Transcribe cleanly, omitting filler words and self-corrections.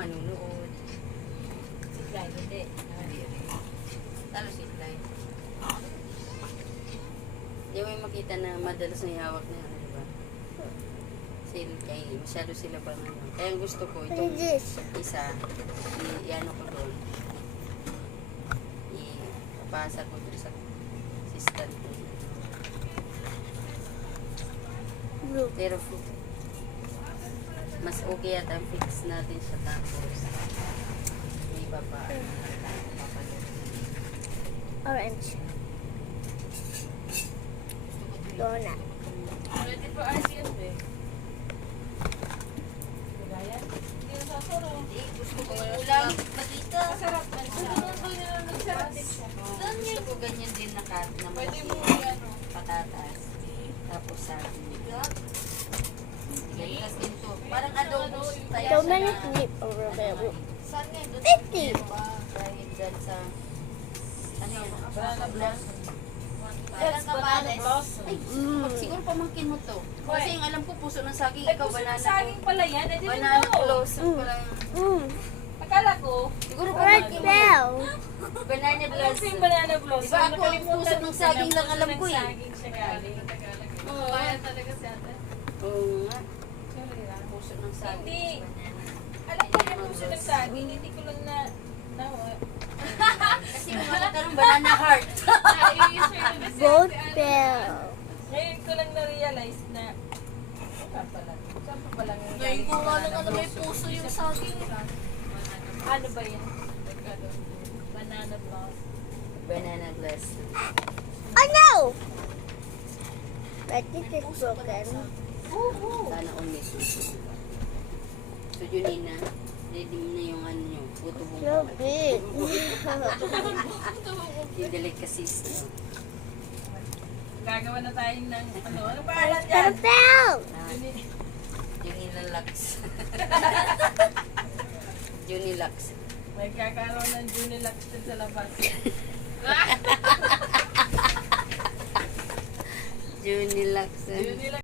manunood. Si Clyde, hindi. Talo si Clay. Hindi mo yung makita na madalas na ihawak na yan, di ba? Kay masyado sila pang ano. Kaya ang gusto ko itong isa, i-ano ko doon. Ipapasa ko doon sa assistant ko. Pero mas okay at ang fix natin siya tapos may baba. Orange. Donut. Ready for RCS eh. Kagayan? Hindi na sasaro. Gusto ko ulam. Matita. Masarap man siya. Gusto ko ganyan din na cut na Pwede mo malaki. ano. Patatas. Tapos sa ganyan din to. Parang adobo tayo So sa many sleep over there. Saan nga doon? 50. Kahit dyan sa ano yun? Banana blossom. Kailan ka Banana maalis? blossom. Siguro pamangkin mo to. Kasi yung alam ko puso ng saging. Ay, Ikaw puso ng banana. saging pala yan. Eh, di Banana rin to. blossom pala yun. Akala ko, Siguro Red pamangkin mo. bell. Banana alam ko blossom. yung banana blossom. Diba ako, Nakalimutan puso ng ko saging na lang alam puso ko ng eh. saging siya galing. Oo. Kaya talaga si ate. Oo nga. Sorry lang. Puso ng saging. Hindi. Alam ko yung puso ng saging. Hindi ko lang na... Kasi kung magkaroon banana heart. Gold bell. Ngayon ko lang na-realize na... Saan pala? Saan pa pala yung Ngayon ko nga lang alam may puso yung saging. Ano ba yan? Banana blossom. Banana blossom. Oh no! But this is broken. Sana ulit. So yun na. Ready mo na yung ano nyo. Buto mo. So big. Yung delicacies nyo. Gagawa na tayo ng ano? Ano pangalan yan? Bell. Junilux. Junilux. May kakaroon ng Junilux din sa labas. Junilux. Junilux.